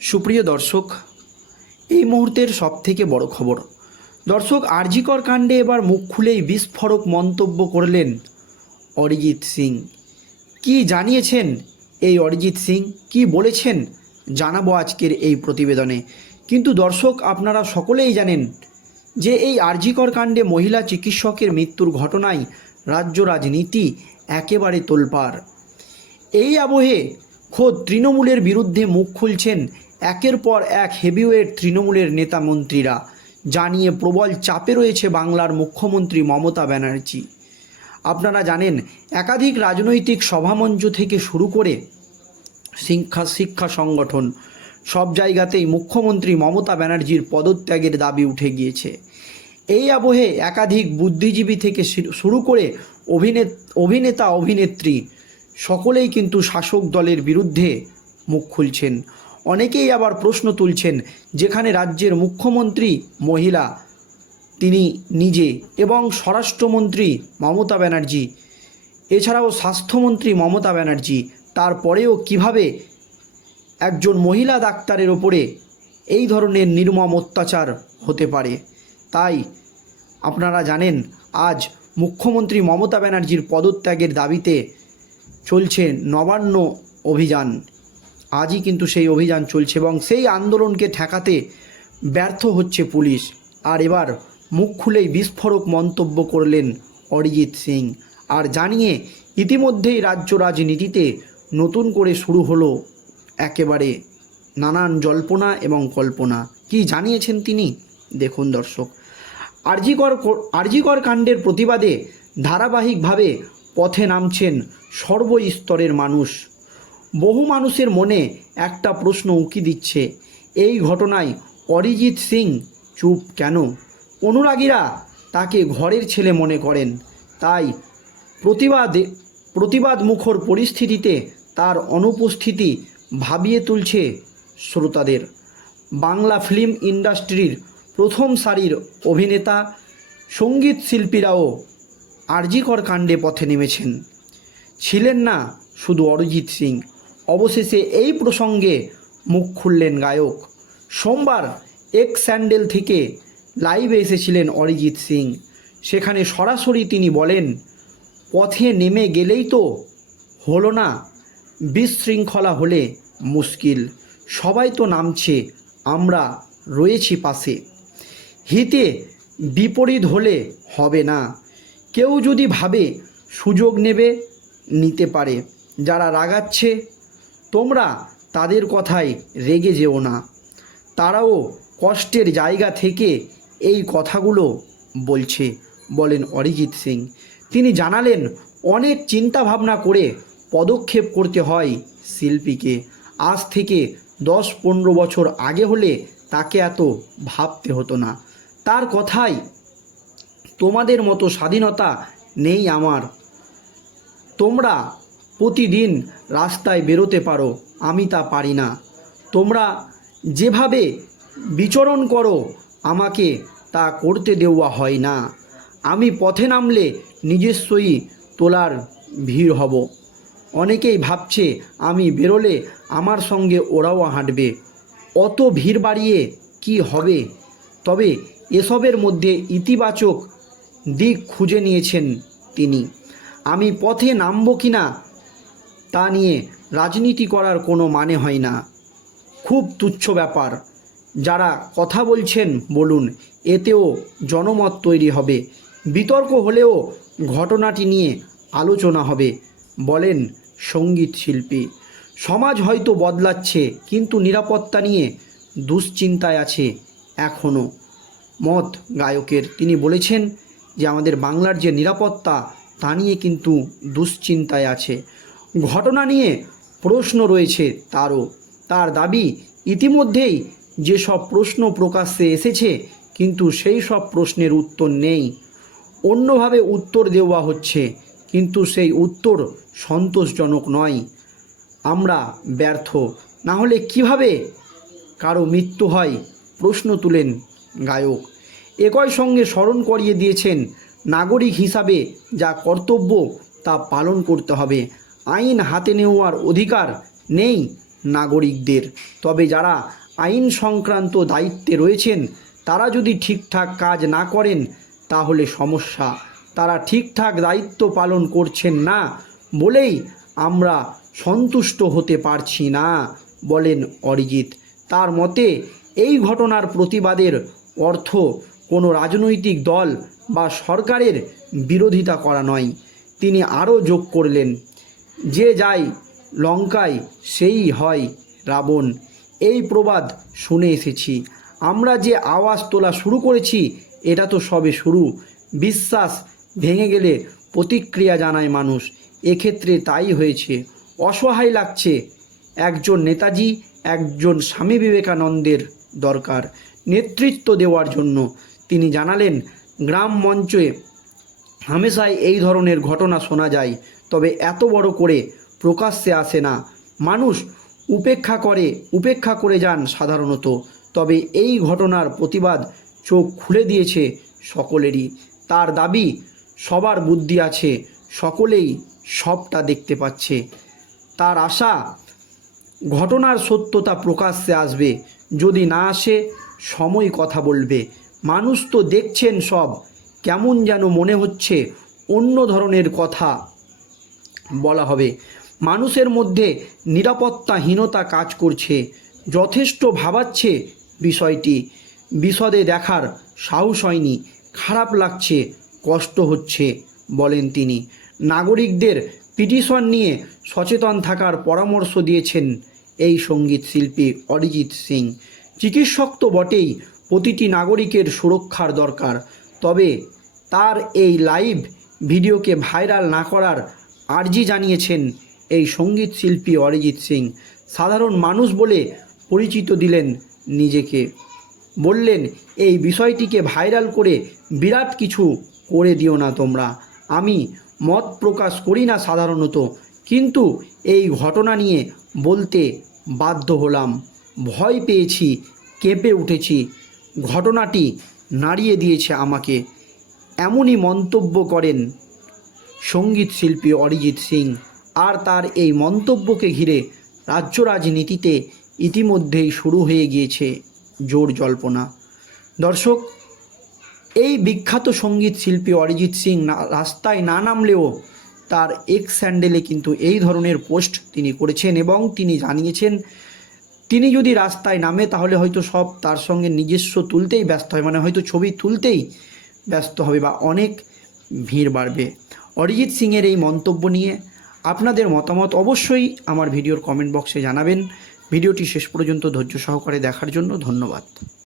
সুপ্রিয় দর্শক, এই মুহূর্তের সব থেকে বড় খবর। দর্শক, আরজিকর কাণ্ডে এবার মুখ খুলেই বিস্ফোরক মন্তব্য করলেন অরিজিৎ সিং। কি জানিয়েছেন এই অরিজিৎ সিং? কি বলেছেন? জানাব আজকের এই প্রতিবেদনে। কিন্তু দর্শক, আপনারা সকলেই জানেন যে এই আরজিকর কাণ্ডে মহিলা চিকিৎসকের মৃত্যুর ঘটনায় রাজ্য রাজনীতি একেবারে তোলপাড়। এই আবহে খোদ তৃণমূলের বিরুদ্ধে মুখ খুলছেন একের পর এক হেভিওয়েট তৃণমূলের নেতা মন্ত্রীরা। জানিয়ে প্রবল চাপে রয়েছে বাংলার মুখ্যমন্ত্রী মমতা ব্যানার্জি। আপনারা জানেন, একাধিক রাজনৈতিক সভামঞ্চ থেকে শুরু করে শিক্ষা শিক্ষা সংগঠন সব জায়গাতেই মুখ্যমন্ত্রী মমতা ব্যানার্জির পদত্যাগের দাবি উঠে গিয়েছে। এই আবহে একাধিক বুদ্ধিজীবী থেকে শুরু- করে অভিনেত, অভিনেতা, অভিনেত্রী সকলেই কিন্তু শাসক দলের বিরুদ্ধে মুখ খুলছেন। অনেকেই আবার প্রশ্ন তুলছেন যেখানে রাজ্যের মুখ্যমন্ত্রী মহিলা, তিনি নিজে এবং স্বরাষ্ট্রমন্ত্রী মমতা ব্যানার্জি। এছাড়াও স্বাস্থ্যমন্ত্রী মমতা ব্যানার্জি, তারপরেও কীভাবে একজন মহিলা ডাক্তারের ওপরে এই ধরনের নির্মম অত্যাচার হতে পারে? তাই আপনারা জানেন, আজ মুখ্যমন্ত্রী মমতা ব্যানার্জির পদত্যাগের দাবিতে চলছে নবান্ন অভিযান। আজই কিন্তু সেই অভিযান চলছে এবং সেই আন্দোলনকে ঠেকাতে ব্যর্থ হচ্ছে পুলিশ। আর এবার মুখ খুলেই বিস্ফোরক মন্তব্য করলেন অরিজিৎ সিং। আর জানিয়ে ইতিমধ্যেই রাজ্য রাজনীতিতে নতুন করে শুরু হলো একেবারে নানান জল্পনা এবং কল্পনা। কি জানিয়েছেন তিনি? দেখুন দর্শক। আরজিকর আরজিকর কাণ্ডের প্রতিবাদে ধারাবাহিকভাবে পথে নামছেন সর্বস্তরের মানুষ। বহু মানুষের মনে একটা প্রশ্ন উঁকি দিচ্ছে, এই ঘটনায় অরিজিৎ সিং চুপ কেন? অনুরাগীরা তাকে ঘরের ছেলে মনে করেন, তাই প্রতিবাদে প্রতিবাদ মুখর পরিস্থিতিতে তার অনুপস্থিতি ভাবিয়ে তুলছে শ্রোতাদের। বাংলা ফিল্ম ইন্ডাস্ট্রির প্রথম সারির অভিনেতা, সংগীত শিল্পীরাও আরজিকর কাণ্ডে পথে নেমেছেন। ছিলেন না শুধু অরিজিৎ সিং অবশেষে এই প্রসঙ্গে মুখ খুললেন গায়ক। সোমবার এক স্যান্ডেল থেকে লাইভে এসেছিলেন অরিজিৎ সিং। সেখানে সরাসরি তিনি বলেন, পথে নেমে গেলেই তো হলো না, বিশৃঙ্খলা হলে মুশকিল। সবাই তো নামছে, আমরা রয়েছি পাশে। হিতে বিপরীত হলে হবে না। কেউ যদি ভাবে সুযোগ নেবে, নিতে পারে। যারা রাগাচ্ছে তোমরা তাদের কথায় রেগে যেও না। তারাও কষ্টের জায়গা থেকে এই কথাগুলো বলছে, বলেন অরিজিৎ সিং। তিনি জানালেন, অনেক চিন্তা ভাবনা করে পদক্ষেপ করতে হয় শিল্পীকে। আজ থেকে দশ পনেরো বছর আগে হলে তাকে এত ভাবতে হতো না। তার কথাই তোমাদের মতো স্বাধীনতা নেই আমার। তোমরা প্রতিদিন রাস্তায় বেরোতে পারো, আমি তা পারি না। তোমরা যেভাবে বিচরণ করো, আমাকে তা করতে দেওয়া হয় না। আমি পথে নামলে নিজস্বই তোলার ভিড় হব। অনেকেই ভাবছে, আমি বেরোলে আমার সঙ্গে ওরাও হাঁটবে। অত ভিড় বাড়িয়ে কি হবে? তবে এসবের মধ্যে ইতিবাচক দিক খুঁজে নিয়েছেন তিনি। আমি পথে নামব কি না তা নিয়ে রাজনীতি করার কোনো মানে হয় না। খুব তুচ্ছ ব্যাপার। যারা কথা বলছেন, বলুন, এতেও জনমত তৈরি হবে। বিতর্ক হলেও ঘটনাটি নিয়ে আলোচনা হবে, বলেন সংগীত শিল্পী। সমাজ হয়তো বদলাচ্ছে, কিন্তু নিরাপত্তা নিয়ে দুশ্চিন্তায় আছে এখনও মত গায়কের তিনি বলেছেন যে, আমাদের বাংলার যে নিরাপত্তা, তা নিয়ে কিন্তু দুশ্চিন্তায় আছে। ঘটনা নিয়ে প্রশ্ন রয়েছে তারও। তার দাবি, ইতিমধ্যেই যেসব প্রশ্ন প্রকাশ্যে এসেছে, কিন্তু সেই সব প্রশ্নের উত্তর নেই। অন্যভাবে উত্তর দেওয়া হচ্ছে, কিন্তু সেই উত্তর সন্তোষজনক নয়। আমরা ব্যর্থ। না হলে কীভাবে কারও মৃত্যু হয়? প্রশ্ন তুলেন গায়ক। একই সঙ্গে স্মরণ করিয়ে দিয়েছেন, নাগরিক হিসাবে যা কর্তব্য তা পালন করতে হবে। আইন হাতে নেওয়ার অধিকার নেই নাগরিকদের। তবে যারা আইন সংক্রান্ত দায়িত্বে রয়েছেন, তারা যদি ঠিকঠাক কাজ না করেন, তাহলে সমস্যা। তারা ঠিকঠাক দায়িত্ব পালন করছেন না বলেই আমরা সন্তুষ্ট হতে পারছি না, বলেন অরিজিৎ। তার মতে, এই ঘটনার প্রতিবাদের অর্থ কোনো রাজনৈতিক দল বা সরকারের বিরোধিতা করা নয়। তিনি আরও যোগ করলেন যে যায় লঙ্কায়, সেই হয় রাবণ। এই প্রবাদ শুনে এসেছি। আমরা যে আওয়াজ তোলা শুরু করেছি, এটা তো সবে শুরু। বিশ্বাস ভেঙে গেলে প্রতিক্রিয়া জানায় মানুষ। এক্ষেত্রে তাই হয়েছে। অসহায় লাগছে একজন নেতাজি, একজন স্বামী বিবেকানন্দের দরকার, নেতৃত্ব দেওয়ার জন্য। তিনি জানালেন, গ্রাম মঞ্চে হামেশাই এই ধরনের ঘটনা শোনা যায়। তবে এত বড় করে প্রকাশ্যে আসে না। মানুষ উপেক্ষা করে উপেক্ষা করে যান সাধারণত। তবে এই ঘটনার প্রতিবাদ চোখ খুলে দিয়েছে সকলেরই। তার দাবি, সবার বুদ্ধি আছে, সকলেই সবটা দেখতে পাচ্ছে। তার আশা, ঘটনার সত্যতা প্রকাশ্যে আসবে। যদি না আসে, সময় কথা বলবে। মানুষ তো দেখছেন সব। কেমন যেন মনে হচ্ছে অন্য ধরনের কথা। বলা হবে, মানুষের মধ্যে নিরাপত্তাহীনতা কাজ করছে, যথেষ্ট ভাবাচ্ছে বিষয়টি। বিশদে দেখার সাহস হয়নি, খারাপ লাগছে, কষ্ট হচ্ছে, বলেন তিনি। নাগরিকদের পিটিশন নিয়ে সচেতন থাকার পরামর্শ দিয়েছেন এই সংগীত শিল্পী অরিজিৎ সিং। চিকিৎসক তো বটেই, প্রতিটি নাগরিকের সুরক্ষার দরকার, তবে তার এই লাইভ ভিডিওকে ভাইরাল না করার আর্জি জানিয়েছেন, এই সংগীত শিল্পী অরিজিৎ সিং সাধারণ মানুষ বলে পরিচিত দিলেন নিজেকে। বললেন, এই বিষয়টিকে ভাইরাল করে বিরাট কিছু করে দিও না তোমরা। আমি মত প্রকাশ করি না সাধারণত, কিন্তু এই ঘটনা নিয়ে বলতে বাধ্য হলাম। ভয় পেয়েছি, কেঁপে উঠেছি। ঘটনাটি নাড়িয়ে দিয়েছে আমাকে। এমনই মন্তব্য করেন সংগীত শিল্পী অরিজিৎ সিং আর তার এই মন্তব্যকে ঘিরে রাজ্য রাজনীতিতে ইতিমধ্যেই শুরু হয়ে গিয়েছে জোর জল্পনা। দর্শক, এই বিখ্যাত সংগীত শিল্পী অরিজিৎ সিং রাস্তায় না নামলেও তার এক্স স্যান্ডেলে কিন্তু এই ধরনের পোস্ট তিনি করেছেন এবং তিনি জানিয়েছেন, তিনি যদি রাস্তায় নামে তাহলে হয়তো সব তার সঙ্গে নিজস্ব তুলতেই ব্যস্ত হয় মানে হয়তো ছবি তুলতেই ব্যস্ত হবে বা অনেক ভিড় বাড়বে। অরিজিৎ সিংয়ের এই মন্তব্য নিয়ে আপনাদের মতামত অবশ্যই আমার ভিডিওর কমেন্ট বক্সে জানাবেন। ভিডিওটি শেষ পর্যন্ত ধৈর্য সহকারে দেখার জন্য ধন্যবাদ।